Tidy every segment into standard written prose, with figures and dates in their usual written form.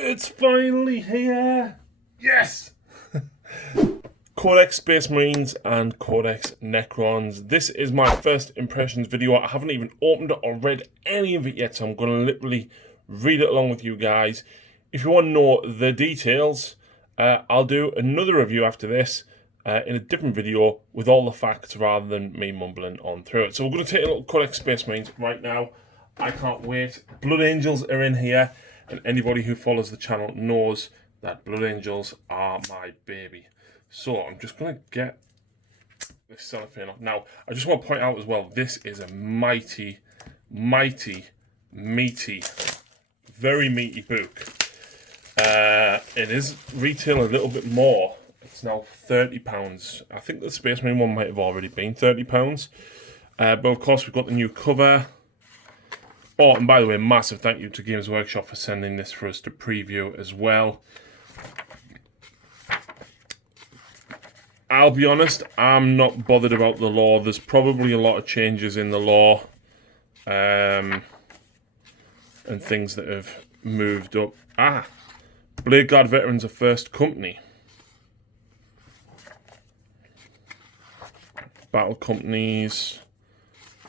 It's finally here! Yes! Codex Space Marines and Codex Necrons. This is my first impressions video. I haven't even opened it or read any of it yet, so I'm going to literally read it along with you guys. If you want to know the details, I'll do another review after this in a different video with all the facts rather than me mumbling on through it. So we're going to take a little Codex Space Marines right now. I can't wait. Blood Angels are in here, and anybody who follows the channel knows that Blood Angels are my baby. So I'm just going to get this cellophane off. Now, I just want to point out as well, this is a mighty, meaty, very meaty book. It is retail a little bit more. It's now £30. I think the Space Marine one might have already been £30. But of course, we've got the new cover. Oh, and by the way, massive thank you to Games Workshop for sending this for us to preview as well. I'll be honest, I'm not bothered about the lore. There's probably a lot of changes in the lore and things that have moved up. Blade Guard Veterans are first company. Battle companies,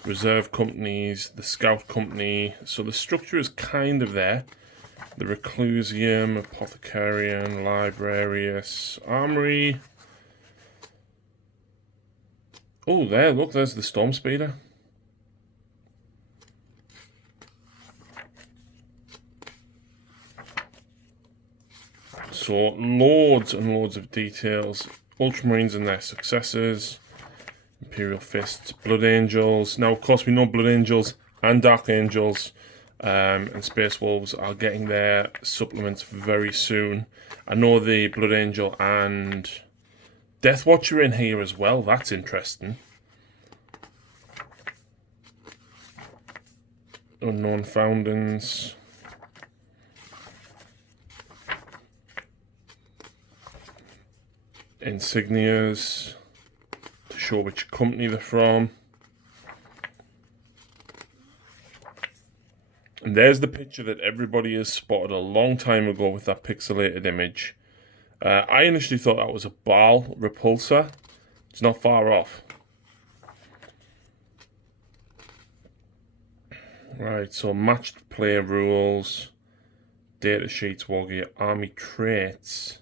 reserve companies, the scout company. So the structure is kind of there. The Reclusium, Apothecarian, Librarius, Armory. Oh, there, look, there's the Storm Speeder. So, loads and loads of details. Ultramarines and their successors. Imperial Fists, Blood Angels. Now, of course, we know Blood Angels and Dark Angels and Space Wolves are getting their supplements very soon. I know the Blood Angel and Death Watcher in here as well. That's interesting. Unknown Foundings. Insignias. To show which company they're from. And there's the picture that everybody has spotted a long time ago with that pixelated image. I initially thought that was a Baal repulsor. It's not far off. Right, so matched player rules, data sheets, wargear, army traits.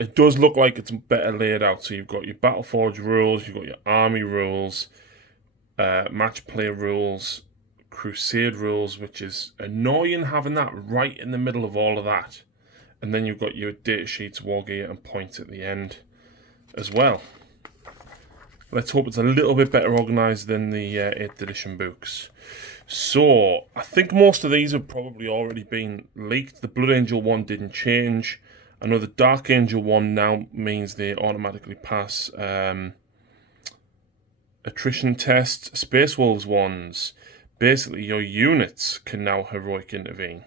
It does look like it's better laid out. So you've got your Battleforge rules, you've got your army rules, match player rules, crusade rules, which is annoying having that right in the middle of all of that. And then you've got your data sheets, wargear, and points at the end as well. Let's hope it's a little bit better organised than the 8th edition books. So, I think most of these have probably already been leaked. The Blood Angel one didn't change. I know the Dark Angel one now means they automatically pass attrition tests. Space Wolves ones, basically your units can now heroic intervene,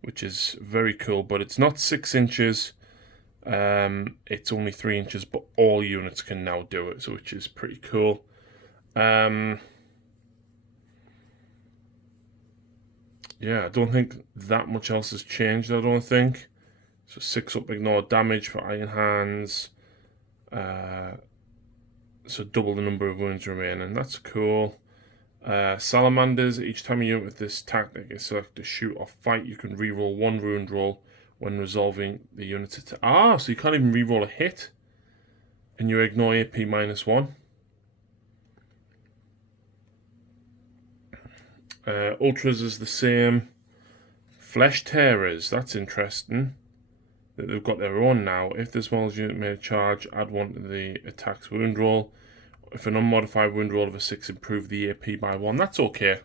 which is very cool, but it's not 6 inches. It's only 3 inches, but all units can now do it, so which is pretty cool. Yeah, I don't think that much else has changed, I don't think. So 6 up, ignore damage for Iron Hands. So double the number of wounds remaining. That's cool. Salamanders, each time a unit with this tactic is selected to shoot or fight, you can reroll 1 wound roll when resolving the unit's attack. So you can't even reroll a hit. And you ignore AP -1. Ultras is the same. Flesh Tearers, that's interesting. That they've got their own now. If the smallest unit made a charge, add 1 to the attack's wound roll. If an unmodified wound roll of a 6, improve the AP by 1. That's okay.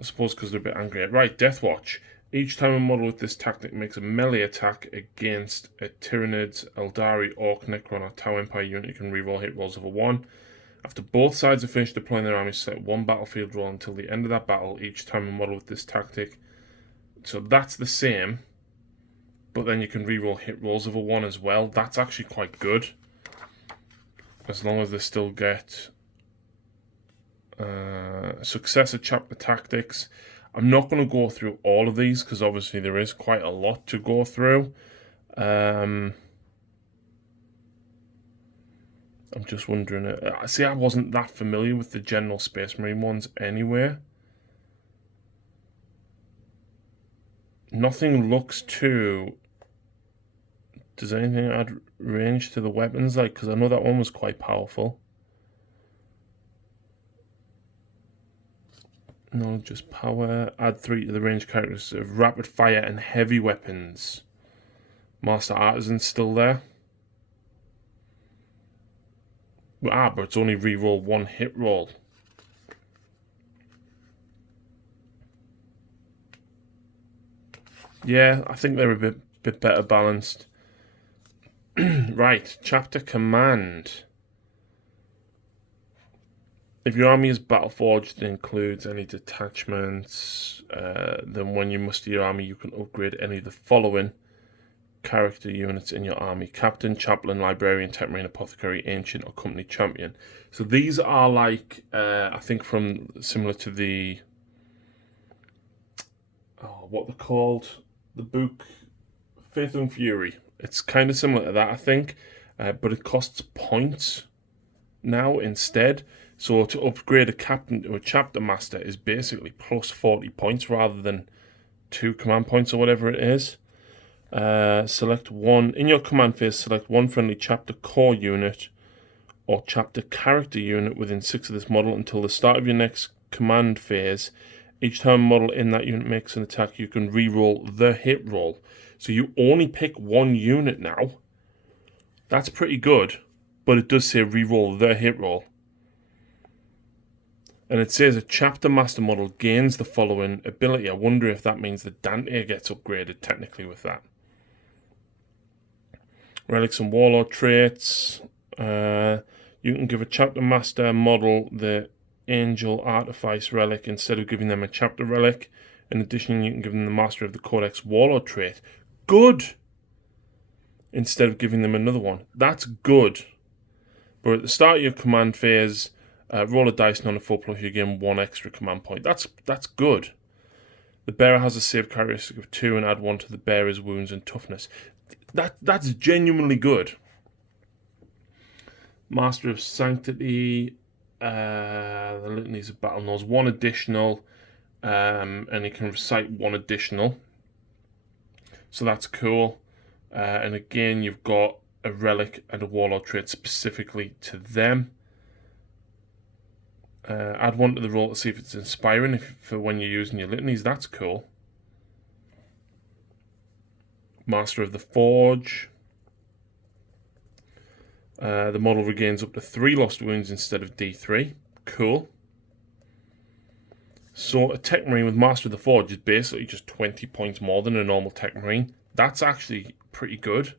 I suppose because they're a bit angry. Right, Death Watch. Each time a model with this tactic makes a melee attack against a Tyranids, Eldari, Orc, Necron, or Tau Empire unit, you can reroll hit rolls of a 1. After both sides have finished deploying their armies, select 1 battlefield roll until the end of that battle, each time a model with this tactic. So that's the same, but then you can reroll hit rolls of a 1 as well. That's actually quite good, as long as they still get successor chapter tactics. I'm not going to go through all of these because obviously there is quite a lot to go through. I'm just wondering. See, I wasn't that familiar with the general Space Marine ones anyway. Nothing looks too... Does anything add range to the weapons? Like, because I know that one was quite powerful. No, just power. Add 3 to the range characteristics of rapid fire and heavy weapons. Master Artisan's still there. But it's only reroll 1 hit roll. Yeah, I think they're a bit better balanced. Right, chapter command. If your army is battle-forged, it includes any detachments. Then when you muster your army, you can upgrade any of the following character units in your army: Captain, Chaplain, Librarian, Tech Marine, Apothecary, Ancient, or Company Champion. So these are like, I think similar to the, what they're called, the book Faith and Fury. It's kind of similar to that, I think, but it costs points now instead. So to upgrade a captain to a chapter master is basically plus 40 points rather than 2 command points or whatever it is. Select one in your command phase. Select one friendly chapter core unit or chapter character unit within 6 of this model until the start of your next command phase. Each time a model in that unit makes an attack, you can re-roll the hit roll. So you only pick 1 unit now. That's pretty good, but it does say re-roll the hit roll. And it says a chapter master model gains the following ability. I wonder if that means that Dante gets upgraded technically with that. Relics and warlord traits. You can give a chapter master model the Angel Artifice relic instead of giving them a chapter relic. In addition, you can give them the Master of the Codex warlord trait. Good! Instead of giving them another one. That's good. But at the start of your command phase, roll a dice, and on a 4 plus, you gain 1 extra command point. That's good. The bearer has a save characteristic of 2 and add 1 to the bearer's wounds and toughness. That's genuinely good. Master of Sanctity. The Litanies of Battle knows 1 additional, and he can recite 1 additional. So that's cool. And again, you've got a relic and a warlord trait specifically to them. Add 1 to the roll to see if it's inspiring for when you're using your litanies. That's cool. Master of the Forge. The model regains up to 3 lost wounds instead of D3. Cool. So a Tech Marine with Master of the Forge is basically just 20 points more than a normal Tech Marine. That's actually pretty good.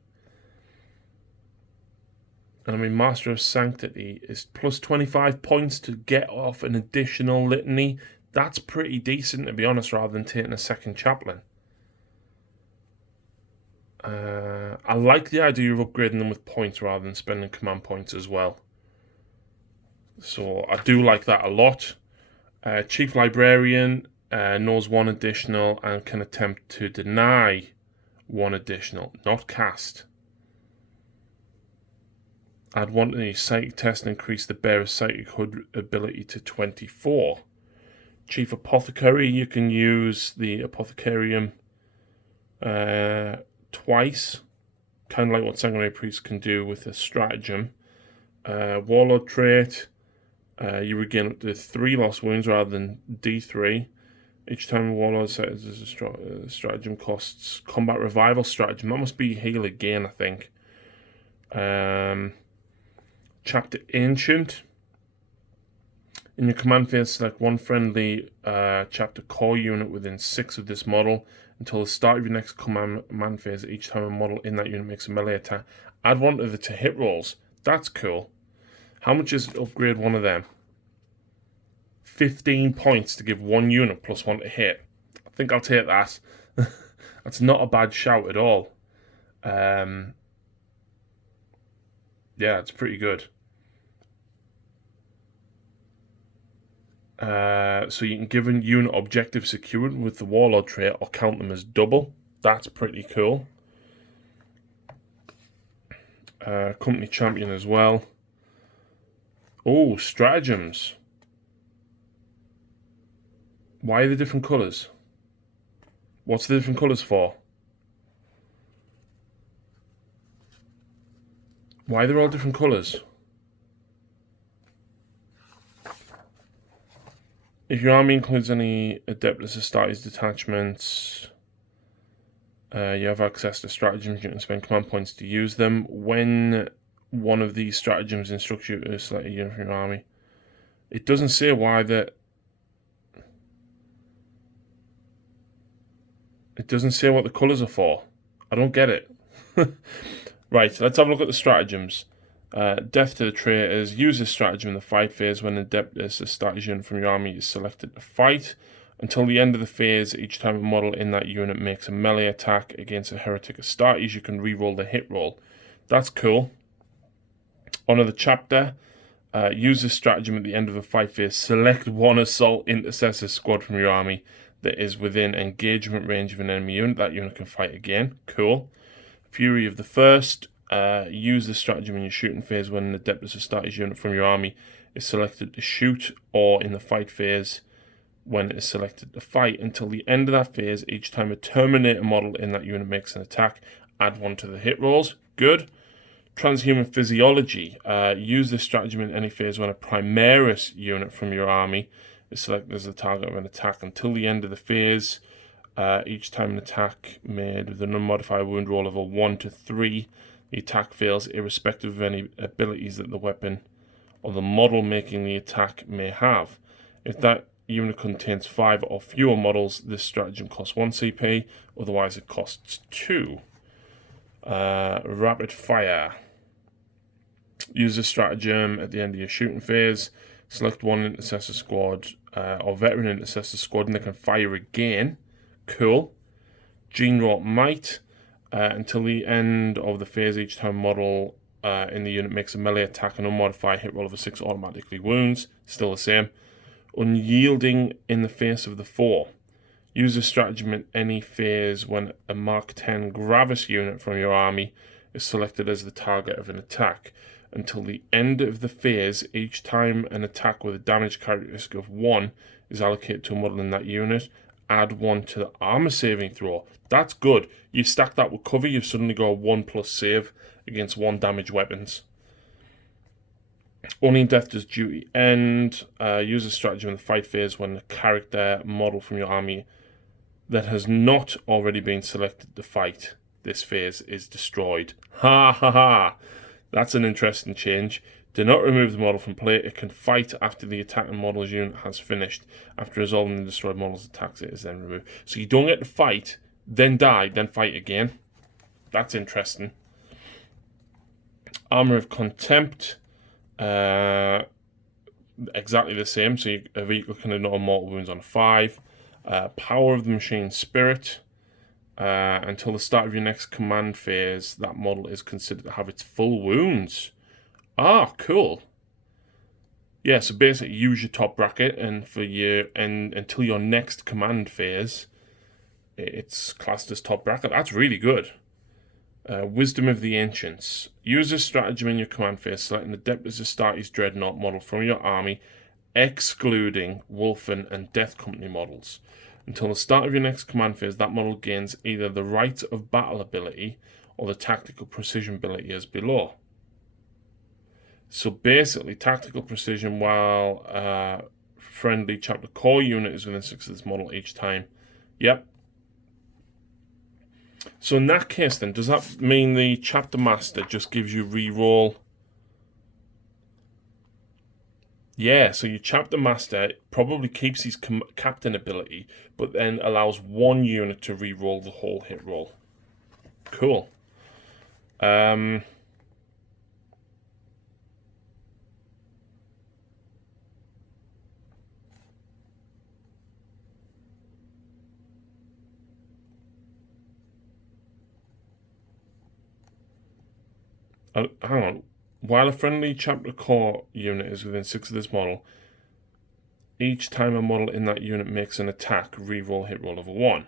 And I mean, Master of Sanctity is plus 25 points to get off an additional litany. That's pretty decent, to be honest, rather than taking a second chaplain. I like the idea of upgrading them with points rather than spending command points as well. So I do like that a lot. Chief Librarian knows 1 additional and can attempt to deny 1 additional, not cast. Add 1 to the psychic test and increase the bearer's psychic hood ability to 24. Chief Apothecary, you can use the Apothecarium twice, kind of like what Sanguinary Priest can do with a stratagem. Warlord trait, you regain up to 3 lost wounds rather than D3. Each time a warlord says there's a stratagem costs combat revival stratagem. That must be heal again, I think. Chapter Ancient. In your command phase, select 1 friendly chapter core unit within 6 of this model until the start of your next command phase. Each time a model in that unit makes a melee attack, add 1 to hit rolls. That's cool. How much is upgrade 1 of them? 15 points to give 1 unit plus 1 to hit. I think I'll take that. That's not a bad shout at all. Yeah, it's pretty good. So you can give a unit objective secured with the Warlord trait or count them as double. That's pretty cool. Company champion as well. Oh, stratagems. Why are they different colours? What's the different colours for? Why are they all different colours? If your army includes any Adeptus Astartes detachments, you have access to stratagems. You can spend command points to use them. When one of these stratagems instructs you to select a unit from your army, it doesn't say why that. It doesn't say what the colours are for. I don't get it. Right, let's have a look at the stratagems. Death to the traitors. Use this stratagem in the fight phase when Adeptus Astartes unit from your army is selected to fight. Until the end of the phase, each time a model in that unit makes a melee attack against a heretic Astartes, you can reroll the hit roll. That's cool. Honor the chapter. Use this stratagem at the end of the fight phase. Select one assault intercessor squad from your army that is within engagement range of an enemy unit. That unit can fight again. Cool. Fury of the First. Use this stratagem in your shooting phase when an Adeptus Astartes unit from your army is selected to shoot, or in the fight phase when it is selected to fight. Until the end of that phase, each time a Terminator model in that unit makes an attack, add one to the hit rolls. Good. Transhuman Physiology. Use this stratagem in any phase when a Primaris unit from your army is selected as the target of an attack. Until the end of the phase, each time an attack made with an unmodified wound roll of a 1 to 3, the attack fails irrespective of any abilities that the weapon or the model making the attack may have. If that unit contains 5 or fewer models, this stratagem costs 1 CP, otherwise it costs 2. Rapid Fire. Use this stratagem at the end of your shooting phase. Select one intercessor squad or veteran intercessor squad and they can fire again. Cool. Gene-wrought Might. Until the end of the phase, each time a model in the unit makes a melee attack and unmodified hit roll of a 6 automatically wounds. Still the same. Unyielding in the face of the foe. Use this stratagem in any phase when a Mark 10 Gravis unit from your army is selected as the target of an attack. Until the end of the phase, each time an attack with a damage characteristic of 1 is allocated to a model in that unit, add 1 to the armor saving throw. That's good. You stack that with cover, you've suddenly got a 1+ save against 1 damage weapons. Only in death does duty end. Use a stratagem in the fight phase when the character model from your army that has not already been selected to fight this phase is destroyed. Ha ha ha! That's an interesting change. Do not remove the model from play. It can fight after the attacking model's unit has finished. After resolving the destroyed model's attacks, it is then removed. So you don't get to fight, then die, then fight again. That's interesting. Armor of Contempt. Exactly the same. So a vehicle can ignore mortal wounds on 5. Power of the Machine Spirit. Until the start of your next command phase, that model is considered to have its full wounds. Ah, cool. Yeah, so basically use your top bracket, and until your next command phase, it's classed as top bracket. That's really good. Wisdom of the Ancients. Use this stratagem in your command phase, selecting the Adeptus Astartes Dreadnought model from your army, excluding Wolfen and Death Company models. Until the start of your next command phase, that model gains either the Right of Battle ability or the Tactical Precision ability as below. So basically, Tactical Precision while friendly chapter core unit is within 6 of this model each time. Yep. So in that case then, does that mean the chapter master just gives you reroll? Yeah, so your chapter master probably keeps his captain ability, but then allows one unit to re-roll the whole hit roll. Cool. Hang on. While a friendly chapter core unit is within 6 of this model, Each time a model in that unit makes an attack, reroll hit roll of a 1.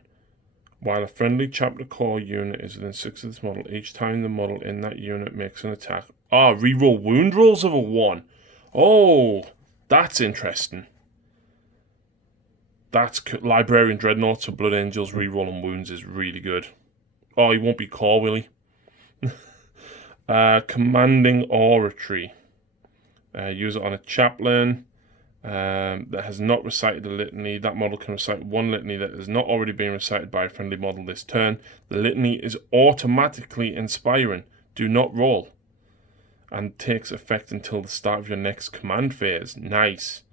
While a friendly chapter core unit is within 6 of this model, each time the model in that unit makes an attack... reroll wound rolls of a 1. Oh, that's interesting. That's Librarian Dreadnoughts and Blood Angels rerolling wounds is really good. Oh, he won't be core, will he? Commanding Oratory. Use it on a chaplain that has not recited a litany. That model can recite one litany that has not already been recited by a friendly model this turn. The litany is automatically inspiring. Do not roll. And takes effect until the start of your next command phase. Nice.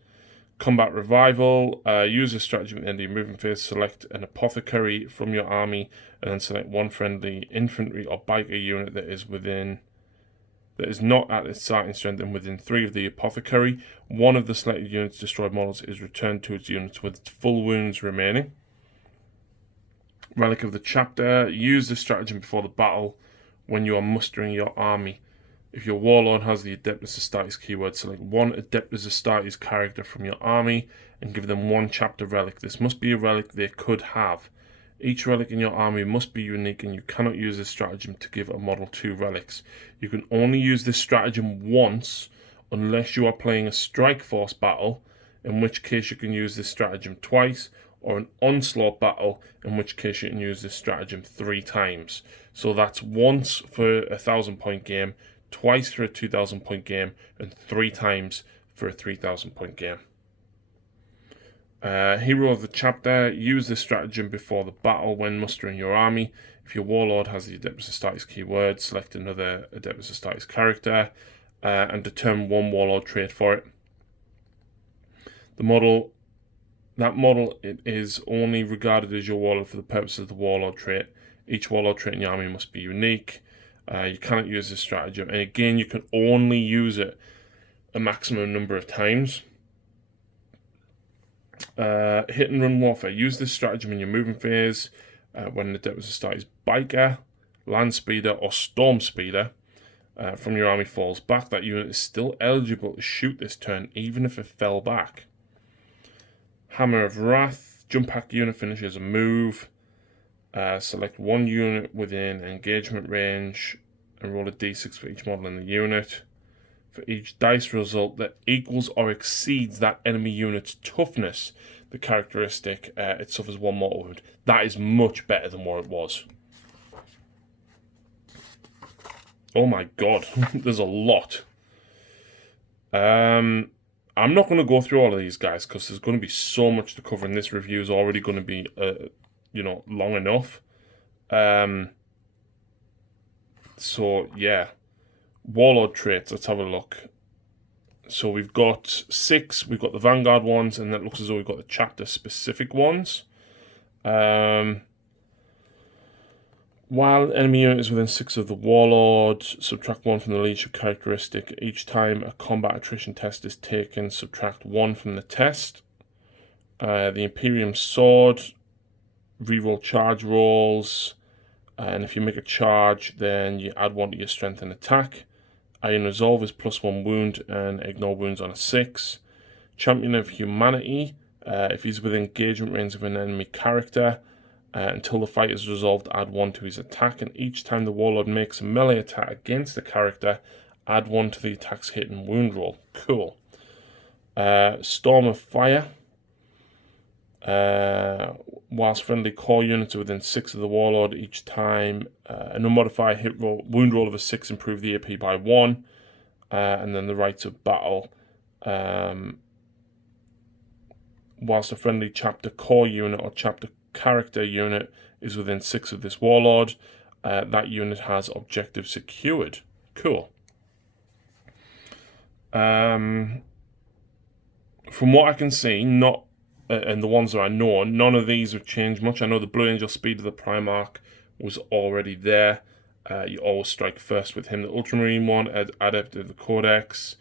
Combat Revival. Use a stratagem at the end of your movement phase. Select an apothecary from your army and then select one friendly infantry or biker unit that is not at its starting strength and within 3 of the apothecary. One of the selected units destroyed models is returned to its units with its full wounds remaining. Relic of the Chapter. Use the stratagem before the battle when you are mustering your army. If your warlord has the Adeptus Astartes keyword, select one Adeptus Astartes character from your army and give them one chapter relic. This must be a relic they could have. Each relic in your army must be unique and you cannot use this stratagem to give a model 2 relics. You can only use this stratagem once unless you are playing a strike force battle, in which case you can use this stratagem twice, or an onslaught battle, in which case you can use this stratagem 3 times. So that's once for a 1,000-point game, twice for a 2,000-point game, and 3 times for a 3,000-point game. Hero of the Chapter. Use this stratagem before the battle when mustering your army. If your warlord has the Adeptus Astartes keyword, select another Adeptus Astartes character and determine one warlord trait for it. That model it is only regarded as your warlord for the purpose of the warlord trait. Each warlord trait in your army must be unique. You cannot use this stratagem, and again, you can only use it a maximum number of times. Hit and run warfare. Use this stratagem in your movement phase when the Adeptus Astartes biker, land speeder, or storm speeder from your army falls back. That unit is still eligible to shoot this turn, even if it fell back. Hammer of Wrath. Jump pack unit finishes a move. Select one unit within engagement range and roll a d6 for each model in the unit. For each dice result that equals or exceeds that enemy unit's toughness, the characteristic, it suffers 1 mortal wound. That is much better than what it was. Oh my god, there's a lot. I'm not going to go through all of these guys because there's going to be so much to cover, and this review is already going to be long enough. So yeah, warlord traits, let's have a look. So we've got 6, we've got the Vanguard ones, and it looks as though we've got the chapter specific ones. While enemy unit is within 6 of the warlord, subtract 1 from the leadership characteristic. Each time a combat attrition test is taken, subtract 1 from the test. The Imperium Sword, reroll charge rolls, and if you make a charge, then you add 1 to your strength and attack. Iron Resolve is +1 wound and ignore wounds on a 6. Champion of Humanity, if he's within engagement range of an enemy character, until the fight is resolved, add 1 to his attack, and each time the warlord makes a melee attack against the character, add 1 to the attack's hit and wound roll. Cool. Storm of Fire. Whilst friendly core units are within 6 of the warlord, each time an unmodified hit roll, wound roll of a 6 improve the AP by 1, and then the Rites of Battle. Whilst a friendly chapter core unit or chapter character unit is within 6 of this warlord, that unit has objective secured. Cool. From what I can see, and the ones that I know, none of these have changed much. I know the Blue Angel Speed of the Primarch was already there. You always strike first with him. The Ultramarine one, Adept of the Codex,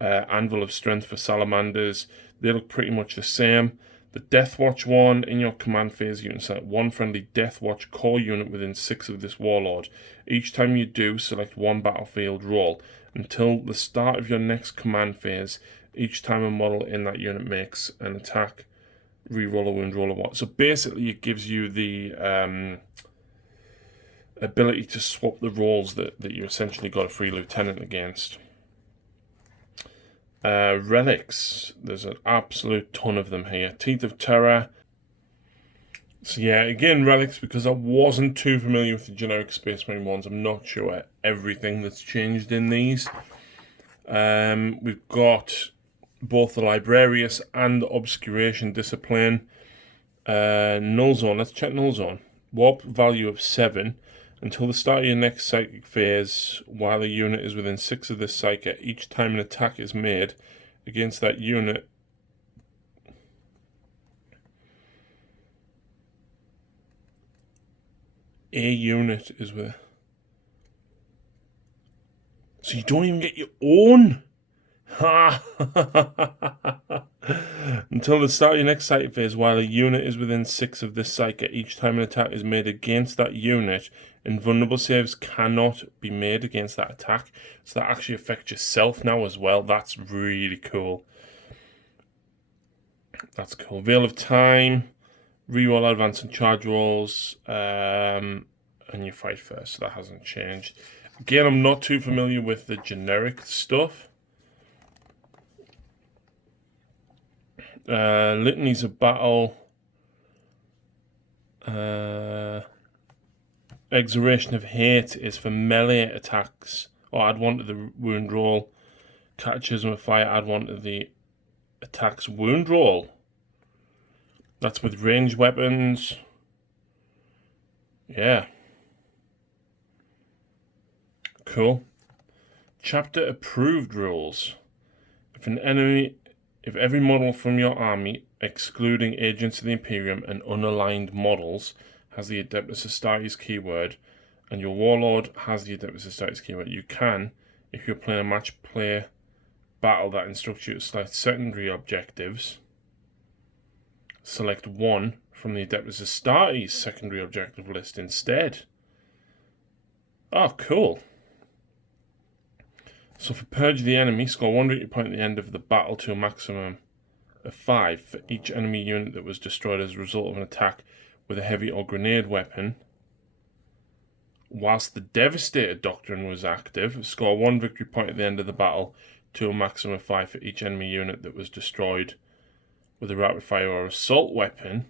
Anvil of Strength for Salamanders, they look pretty much the same. The Deathwatch one, in your command phase, you can select one friendly Deathwatch core unit within 6 of this warlord. Each time you do, select one battlefield roll. Until the start of your next command phase, each time a model in that unit makes an attack, reroll a wound roll or what. So basically it gives you the ability to swap the rolls that you essentially got a free lieutenant against. Relics, there's an absolute ton of them here. Teeth of Terror. So yeah, again, relics, because I wasn't too familiar with the generic Space Marine ones, I'm not sure everything that's changed in these. We've got both the Librarius and the Obscuration Discipline. Null Zone, let's check Null Zone. Warp value of 7. Until the start of your next psychic phase, while a unit is within 6 of this psychic, each time an attack is made against that unit, a unit is with. So you don't even get your own. Ha! Until the start of your next psychic phase, while a unit is within 6 of this psychic, each time an attack is made against that unit, invulnerable saves cannot be made against that attack. So that actually affects yourself now as well. That's really cool. That's cool. Veil of Time, reroll advance and charge rolls, and you fight first. So that hasn't changed. Again, I'm not too familiar with the generic stuff. Litanies of Battle, Exoration of Hate is for melee attacks, or add 1 to the wound roll. Catechism of Fire, add 1 to the attack's wound roll. That's with ranged weapons. Yeah. Cool. Chapter approved rules. If every model from your army, excluding Agents of the Imperium and unaligned models, has the Adeptus Astartes keyword, and your Warlord has the Adeptus Astartes keyword, you can, if you're playing a match play battle that instructs you to select secondary objectives, select 1 from the Adeptus Astartes secondary objective list instead. Oh, cool. So for Purge the Enemy, score 1 victory point at the end of the battle to a maximum of 5 for each enemy unit that was destroyed as a result of an attack with a heavy or grenade weapon. Whilst the Devastator Doctrine was active, score 1 victory point at the end of the battle to a maximum of 5 for each enemy unit that was destroyed with a rapid fire or assault weapon,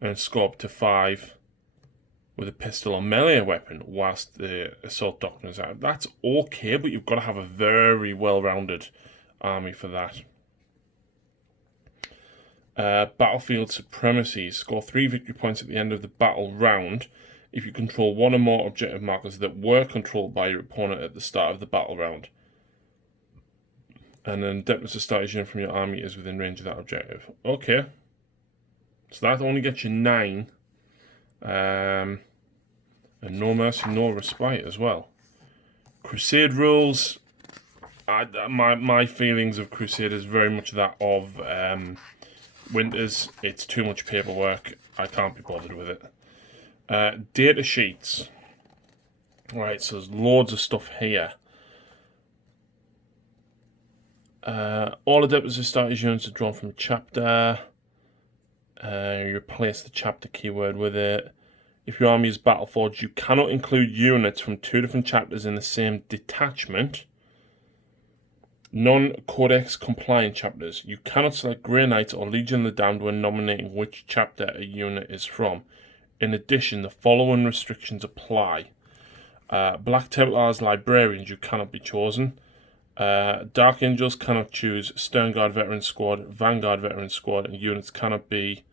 and score up to 5 with a pistol or melee weapon whilst the assault doctrine is out. That's okay, but you've got to have a very well-rounded army for that. Battlefield Supremacy. Score 3 victory points at the end of the battle round if you control 1 or more objective markers that were controlled by your opponent at the start of the battle round. And then Adeptus Astartes unit from your army is within range of that objective. Okay. So that only gets you 9. And No Mercy, No Respite as well. Crusade rules. My feelings of Crusade is very much that of Winters. It's too much paperwork. I can't be bothered with it. Data sheets. Right, so there's loads of stuff here. All Adeptus Astartes units are drawn from a chapter. You replace the chapter keyword with it. If your army is Battleforged, you cannot include units from 2 different chapters in the same detachment. Non-Codex compliant chapters. You cannot select Grey Knights or Legion of the Damned when nominating which chapter a unit is from. In addition, the following restrictions apply. Black Templars, Librarians, you cannot be chosen. Dark Angels cannot choose. Sternguard Veteran Squad, Vanguard Veteran Squad, and units cannot be...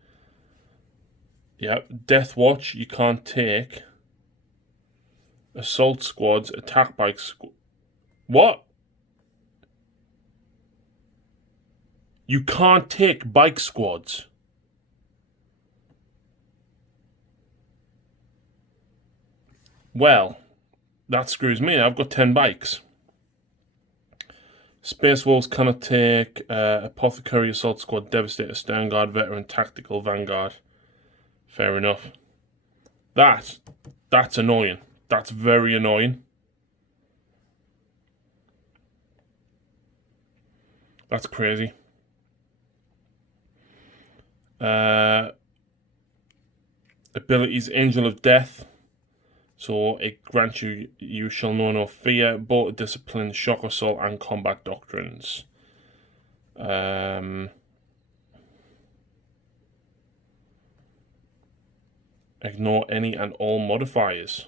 Yep, Death Watch, you can't take. Assault Squads, Attack Bike Squad... What? You can't take bike squads. Well, that screws me. I've got 10 bikes. Space Wolves cannot take Apothecary, Assault Squad, Devastator, Sternguard, Veteran, Tactical, Vanguard. Fair enough. That's annoying. That's very annoying. That's crazy. Abilities, Angel of Death. So it grants you shall know no fear, both discipline, shock assault, and combat doctrines. Ignore any and all modifiers.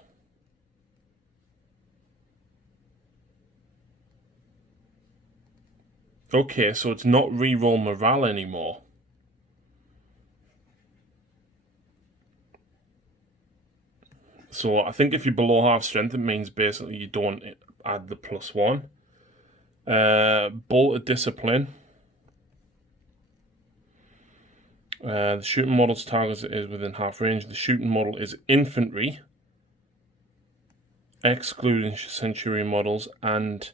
Okay, so it's not reroll morale anymore. So I think if you're below half strength, it means basically you don't add the +1. Bolt of Discipline. The shooting model's target is within half range. The shooting model is infantry, excluding Centurion models, and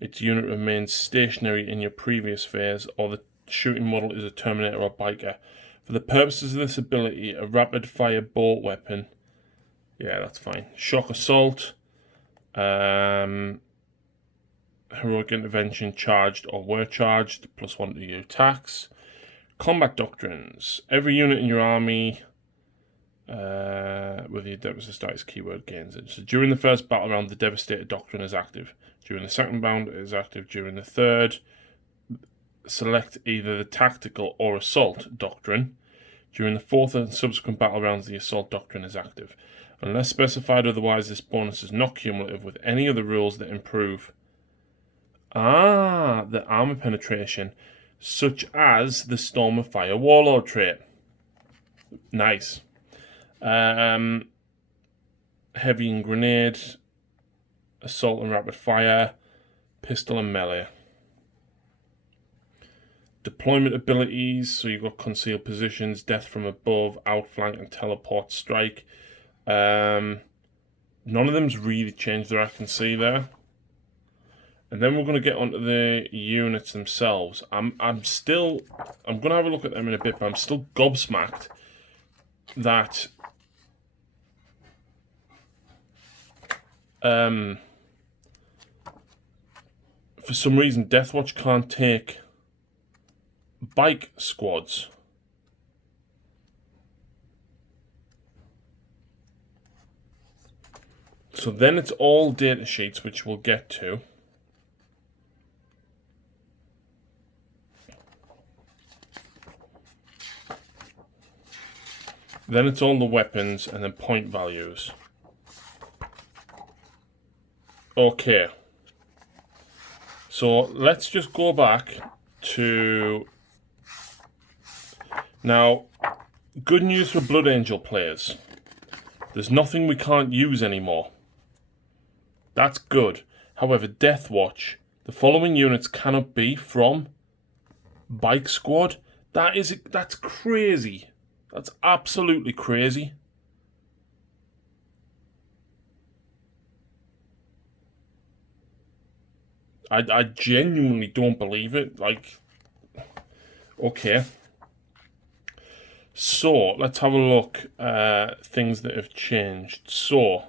its unit remains stationary in your previous phase, or the shooting model is a Terminator or Biker. For the purposes of this ability, a rapid-fire bolt weapon. Yeah, that's fine. Shock Assault. Heroic Intervention, charged or were charged, +1 to your attacks. Combat Doctrines. Every unit in your army with the Devastator status keyword gains it. So during the first battle round, the Devastator Doctrine is active. During the second round, it is active. During the third, select either the Tactical or Assault Doctrine. During the fourth and subsequent battle rounds, the Assault Doctrine is active. Unless specified otherwise, this bonus is not cumulative with any other rules that improve the armor penetration, such as the Storm of Fire Warlord trait. Nice. Heavy and grenade, assault and rapid fire, pistol and melee. Deployment abilities, so you've got concealed positions, death from above, outflank, and teleport strike. None of them's really changed that I can see there. And then we're going to get onto the units themselves. I'm going to have a look at them in a bit, but I'm still gobsmacked that for some reason Deathwatch can't take bike squads. So then it's all data sheets, which we'll get to. Then it's all the weapons and then point values. Okay. So let's just go back to... Now, good news for Blood Angel players. There's nothing we can't use anymore. That's good. However, Deathwatch, the following units cannot be from Bike Squad. That's crazy. That's absolutely crazy. I genuinely don't believe it. Like, okay. So, let's have a look at things that have changed. So,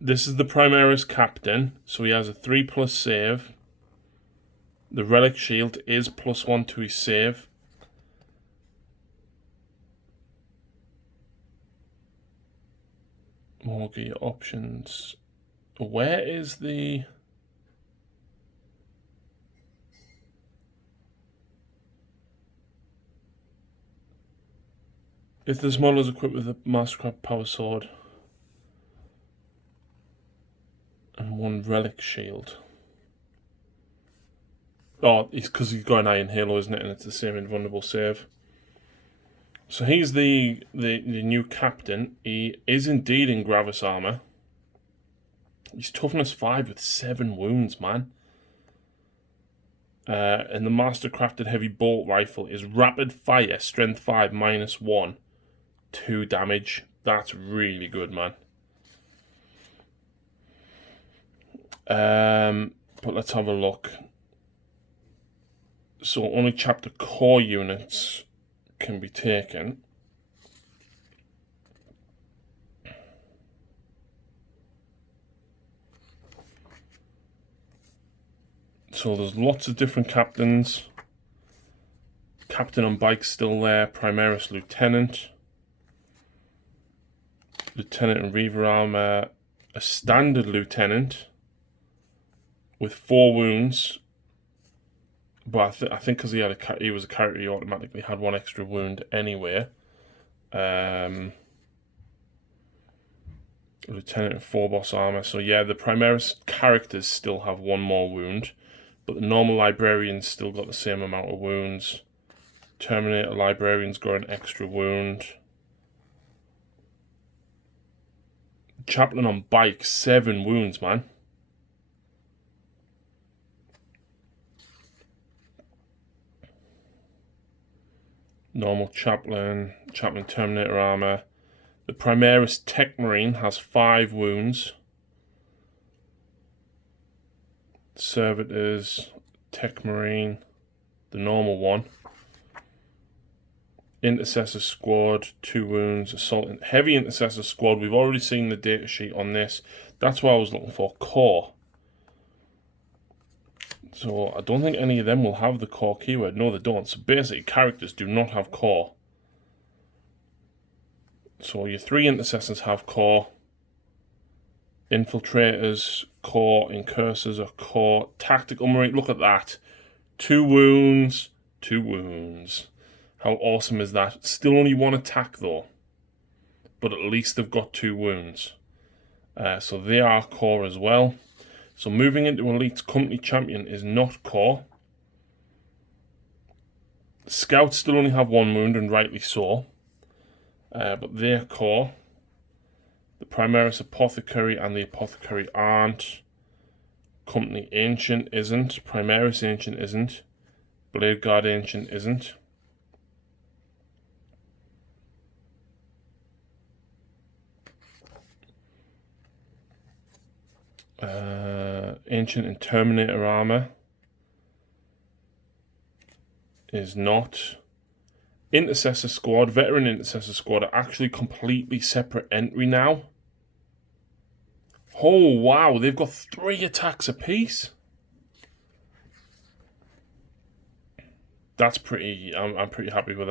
this is the Primaris Captain. So he has a 3+ save. The Relic Shield is +1 to his save. Okay, your options. Where is the... If this model is equipped with a Mastercraft Power Sword and 1 Relic Shield. Oh, it's because he's got an Iron Halo, isn't it? And it's the same invulnerable save. So he's the new captain. He is indeed in Gravis armor. He's toughness 5 with 7 wounds, man. And the Mastercrafted Heavy Bolt Rifle is rapid fire, strength 5, -1, 2 damage. That's really good, man. But let's have a look. So only chapter core units can be taken. So there's lots of different captains. Captain on bike's still there. Primaris Lieutenant. Lieutenant in Reaver armor. A standard lieutenant with 4 wounds. But I think because he was a character, he automatically had 1 extra wound anyway. Lieutenant in 4 boss armor. So yeah, the Primaris characters still have 1 more wound, but the normal librarians still got the same amount of wounds. Terminator librarians got an extra wound. Chaplain on bike, 7 wounds, man. Normal chaplain, chaplain Terminator armor. The Primaris Tech Marine has 5 wounds. Servitors, Tech Marine, the normal one. Intercessor Squad, 2 wounds. Assault, Heavy Intercessor Squad, we've already seen the datasheet on this. That's what I was looking for, core. So I don't think any of them will have the core keyword. No, they don't. So basically, characters do not have core. So your 3 intercessors have core. Infiltrators, core. Incursors are core. Tactical Marine, look at that. 2 wounds, 2 wounds. How awesome is that? Still only 1 attack though. But at least they've got 2 wounds. So they are core as well. So moving into Elite's company champion is not core. Scouts still only have 1 wound, and rightly so. But they're core. The Primaris Apothecary and the Apothecary aren't. Company Ancient isn't. Primaris Ancient isn't. Blade Guard Ancient isn't. Ancient and Terminator armor is not. Intercessor Squad, Veteran Intercessor Squad are actually completely separate entry now. Oh wow, they've got 3 attacks apiece. That's pretty. I'm pretty happy with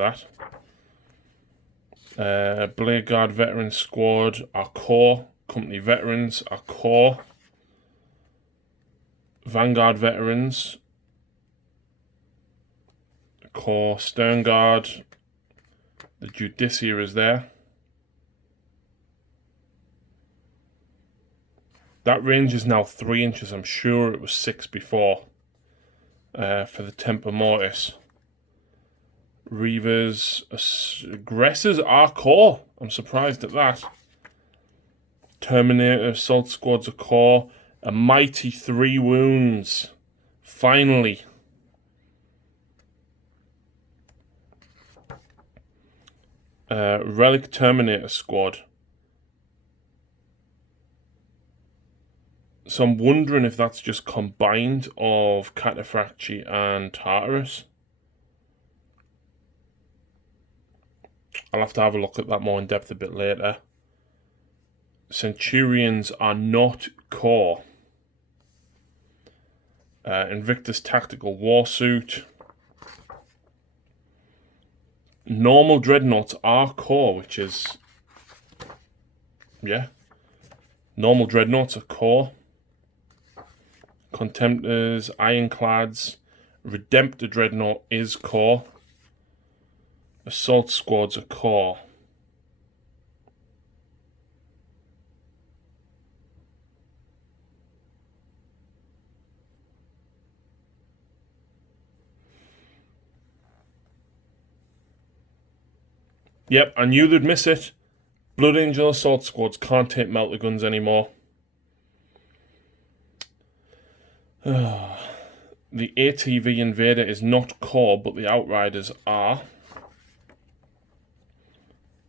that. Blade Guard Veteran Squad are core. Company Veterans are core. Vanguard Veterans, core. Stern Guard, the Judicia is there. That range is now 3 inches. I'm sure it was 6 before. For the Temper Mortis. Reavers, Aggressors are core. I'm surprised at that. Terminator Assault Squads are core. A mighty 3 wounds. Finally. Relic Terminator Squad. So I'm wondering if that's just combined of Cataphractii and Tartarus. I'll have to have a look at that more in depth a bit later. Centurions are not core. Invictus Tactical Warsuit. Normal Dreadnoughts are core, which is... yeah. Normal Dreadnoughts are core. Contemptors, Ironclads. Redemptor Dreadnought is core. Assault Squads are core. Yep, I knew they'd miss it. Blood Angel Assault Squads can't take melter guns anymore. The ATV Invader is not core, but the Outriders are.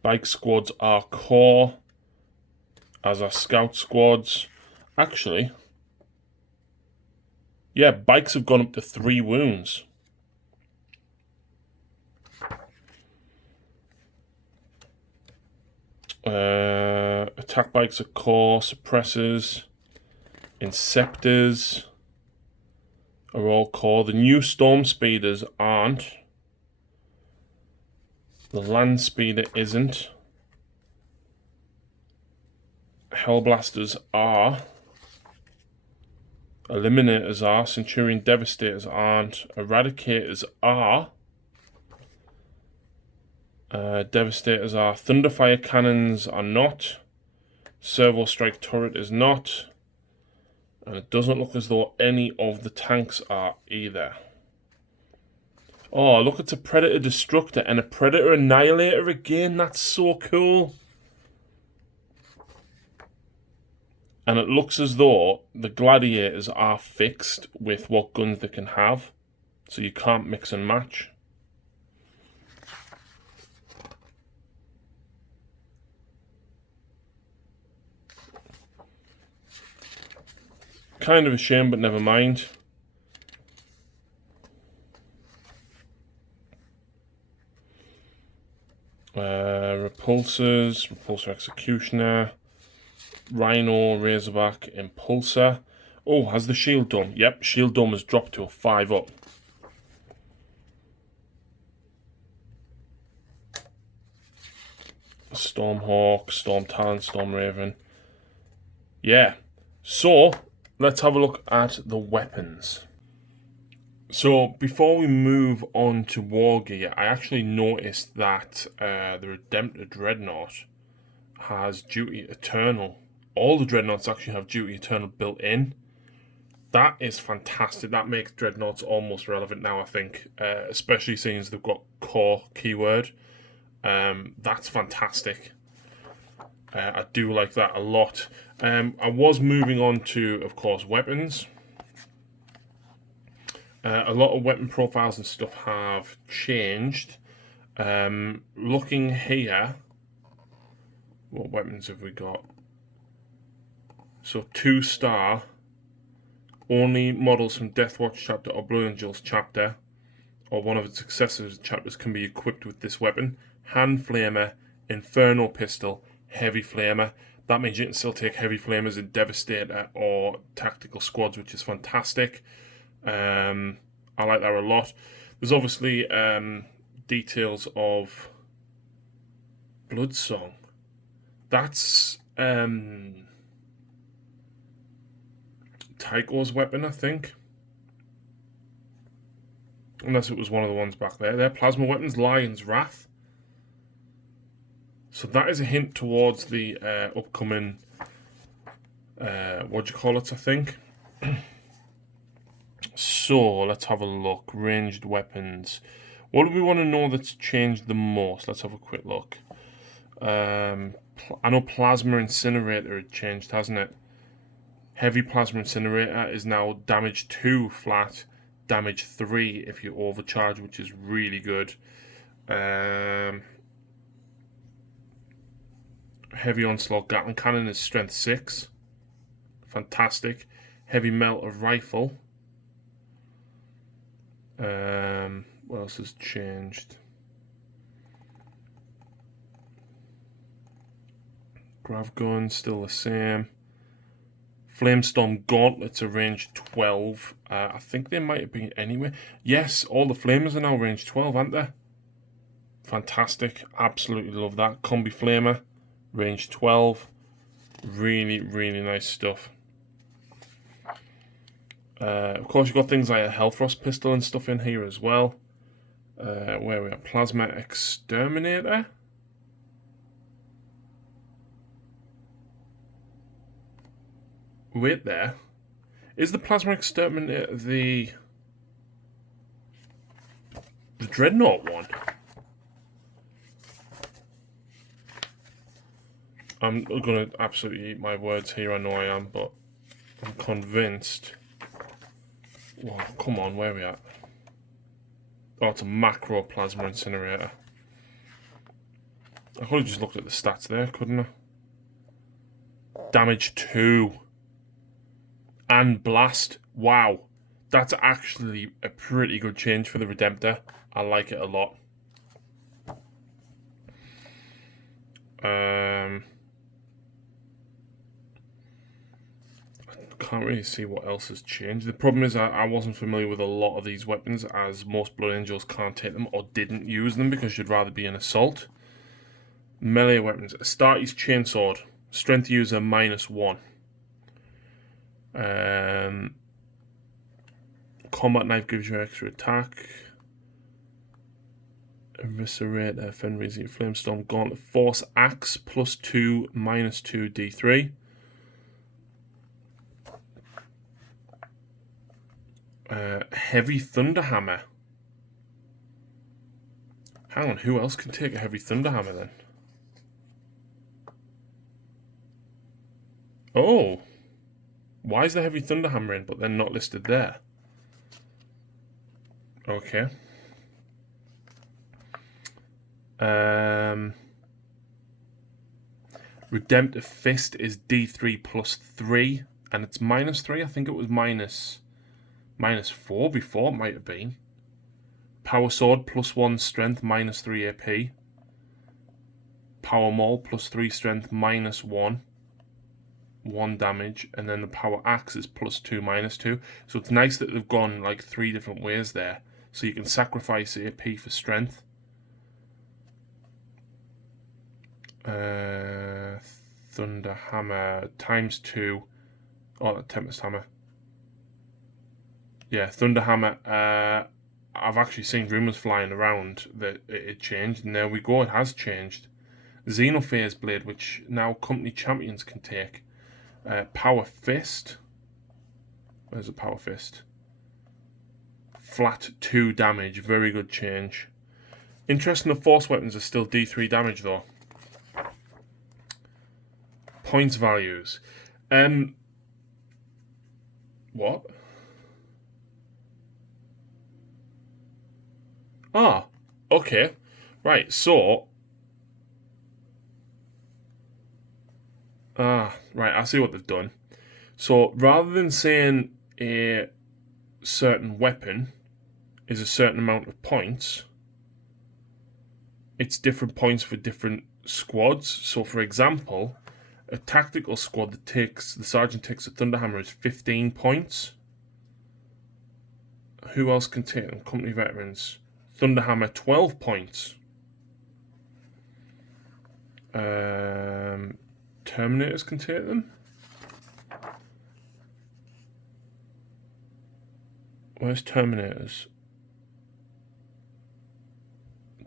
Bike Squads are core, as are Scout Squads. Actually, yeah, Bikes have gone up to 3 wounds. Attack Bikes are core. Suppressors, Inceptors are all core. The new Storm Speeders aren't. The Land Speeder isn't. Hellblasters are. Eliminators are. Centurion Devastators aren't. Eradicators are. Devastators are. Thunderfire Cannons are not. Servo Strike Turret is not. And it doesn't look as though any of the tanks are either. Oh, look, it's a Predator Destructor and a Predator Annihilator again. That's so cool. And it looks as though the Gladiators are fixed with what guns they can have. So you can't mix and match. Kind of a shame, but never mind. Repulsors, Repulsor Executioner, Rhino, Razorback, Impulsor. Oh, has the Shield Dome? Yep, Shield Dome has dropped to a 5 up. Stormhawk, Storm Talon, Storm Raven. Yeah, so let's have a look at the weapons. So before we move on to War Gear, I actually noticed that the Redemptor Dreadnought has Duty Eternal. All the Dreadnoughts actually have Duty Eternal built in. That is fantastic. That makes Dreadnoughts almost relevant now, I think. Especially seeing as they've got core keyword. That's fantastic. I do like that a lot. I was moving on to, of course, weapons. A lot of weapon profiles and stuff have changed. Looking here, what weapons have we got? So 2-star, only models from Deathwatch chapter or Blue Angels chapter, or one of its successive chapters can be equipped with this weapon. Hand Flamer, Inferno Pistol, Heavy Flamer. That means you can still take Heavy Flamers in Devastator or Tactical Squads, which is fantastic. I like that a lot. There's obviously details of Bloodsong. That's Tycho's weapon, I think. Unless it was one of the ones back there. They're plasma weapons, Lion's Wrath. So that is a hint towards the upcoming, what do you call it, I think. So, let's have a look. Ranged weapons. What do we want to know that's changed the most? Let's have a quick look. I know Plasma Incinerator had changed, hasn't it? Heavy Plasma Incinerator is now damage 2 flat, damage 3 if you overcharge, which is really good. Heavy Onslaught Gatling Cannon is strength 6. Fantastic. Heavy Melter Rifle. What else has changed? Grav Gun, still the same. Flamestorm Gauntlets are range 12. I think they might have been anyway. Yes, all the Flamers are now range 12, aren't they? Fantastic. Absolutely love that. Combi Flamer, range 12. Really, really nice stuff. Of course, you've got things like a Hellfrost pistol and stuff in here as well. Where are we at? Plasma Exterminator. Wait there. Is the Plasma Exterminator the Dreadnought one? I'm going to absolutely eat my words here, I know I am, but I'm convinced. Whoa, come on, where are we at? Oh, it's a Macro Plasma Incinerator. I could have just looked at the stats there, couldn't I? Damage 2. And Blast. Wow. That's actually a pretty good change for the Redemptor. I like it a lot. Can't really see what else has changed. The problem is I wasn't familiar with a lot of these weapons, as most Blood Angels can't take them or didn't use them because you'd rather be an assault. Melee weapons. Astartes Chainsword. Strength user -1. Combat knife gives you extra attack. Eviscerator, Fenrir, Flamestorm, Gauntlet, Force Axe +2, -2 D3. Heavy Thunderhammer. Hang on, who else can take a Heavy Thunderhammer then? Oh, why is the Heavy Thunderhammer in, but then not listed there? Okay. Redemptive Fist is D3 +3, and it's -3. I think it was -4 before, it might have been. Power Sword +1 strength, -3 AP. Power Maul +3 strength, -1. 1 damage, and then the Power Axe is +2, -2. So it's nice that they've gone like 3 different ways there. So you can sacrifice AP for strength. Thunder Hammer ×2. Oh, Tempest Hammer. Yeah, Thunder Hammer. I've actually seen rumours flying around that it changed, and there we go, it has changed. Xenophase Blade, which now company champions can take. Power Fist. Where's the Power Fist? Flat 2 damage, very good change. Interesting, the Force weapons are still D3 damage though. Points values. What? Ah, okay. Right, so... right, I see what they've done. So, rather than saying a certain weapon is a certain amount of points, it's different points for different squads. So, for example, a tactical squad that takes, the sergeant takes a Thunderhammer is 15 points. Who else can take them? Company veterans. Thunderhammer, 12 points. Terminators can take them. Where's Terminators?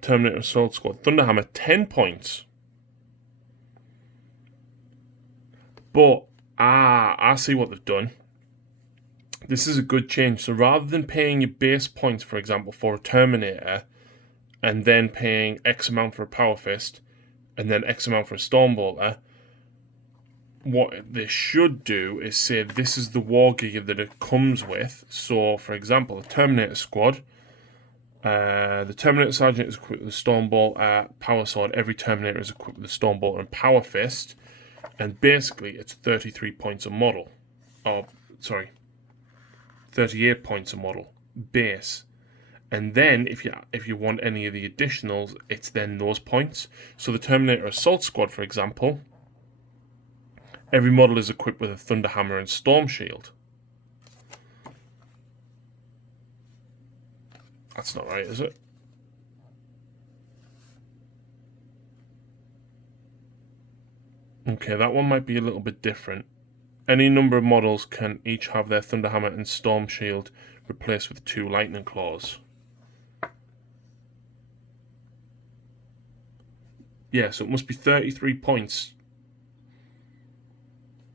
Terminator Assault Squad. Thunderhammer, 10 points. But, I see what they've done. This is a good change. So rather than paying your base points, for example, for a Terminator, and then paying X amount for a Power Fist, and then X amount for a Stormbolter, what they should do is say this is the war gear that it comes with. So, for example, the Terminator Squad, the Terminator Sergeant is equipped with a Stormbolter, Power Sword. Every Terminator is equipped with a Stormbolter and Power Fist. And basically, it's 33 points a model. Oh, sorry. 38 points a model. Base. And then, if you want any of the additionals, it's then those points. So the Terminator Assault Squad, for example, every model is equipped with a Thunderhammer and Storm Shield. That's not right, is it? Okay, that one might be a little bit different. Any number of models can each have their Thunderhammer and Storm Shield replaced with 2 Lightning Claws. Yeah, so it must be 33 points.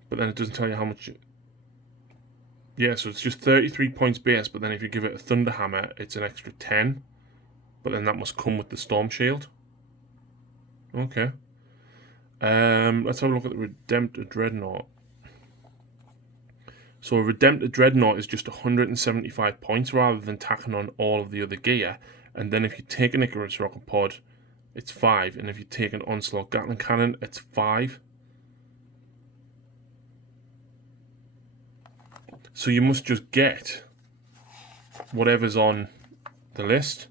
But then it doesn't tell you how much... Yeah, so it's just 33 points base, but then if you give it a Thunderhammer, it's an extra 10. But then that must come with the Storm Shield. Okay. Let's have a look at the Redemptor Dreadnought. So a Redemptor Dreadnought is just 175 points rather than tacking on all of the other gear. And then if you take an Icarus Rocket Pod, it's 5. And if you take an Onslaught Gatling Cannon, it's 5. So you must just get whatever's on the list.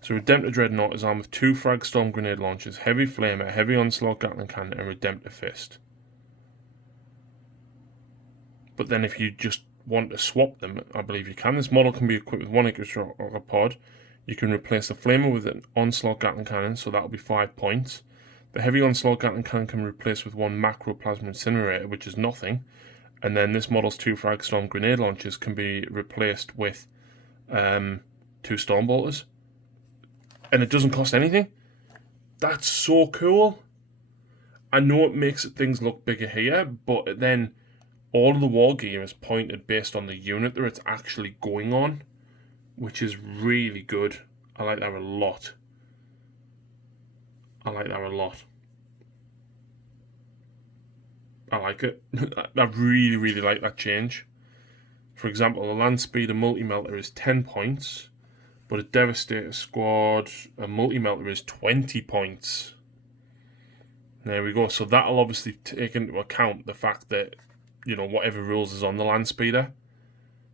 So Redemptor Dreadnought is armed with 2 Frag Storm Grenade Launchers, Heavy Flamer, Heavy Onslaught Gatling Cannon, and Redemptor Fist. But then if you just want to swap them, I believe you can. This model can be equipped with 1 Impressoins pod. You can replace the flamer with an onslaught Gatling cannon, so that'll be 5 points. The heavy onslaught Gatling cannon can be replaced with 1 macro plasma incinerator, which is nothing. And then this model's 2 frag storm grenade launchers can be replaced with 2 storm bolters. And it doesn't cost anything. That's so cool. I know it makes things look bigger here, but then all of the war gear is pointed based on the unit that it's actually going on, which is really good. I like that a lot. I like that a lot. I like it. I really, really like that change. For example, the land speeder multi-melter is 10 points, but a Devastator squad, a multi-melter is 20 points. There we go. So that'll obviously take into account the fact that, you know, whatever rules is on the land speeder.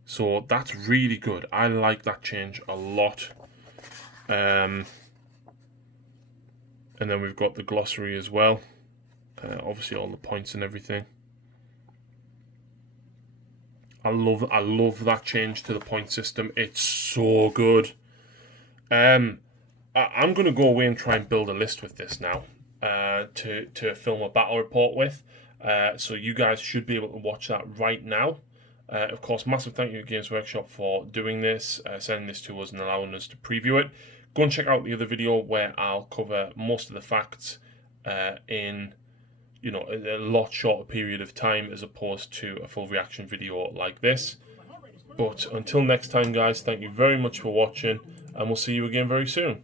So that's really good. I like that change a lot. And then we've got the glossary as well. Obviously all the points and everything. I love that change to the point system. It's so good. I'm going to go away and try and build a list with this now to film a battle report with. So you guys should be able to watch that right now. Of course, massive thank you to Games Workshop for doing this, sending this to us and allowing us to preview it. Go and check out the other video where I'll cover most of the facts in, you know, a lot shorter period of time as opposed to a full reaction video like this. But until next time, guys, thank you very much for watching, and we'll see you again very soon.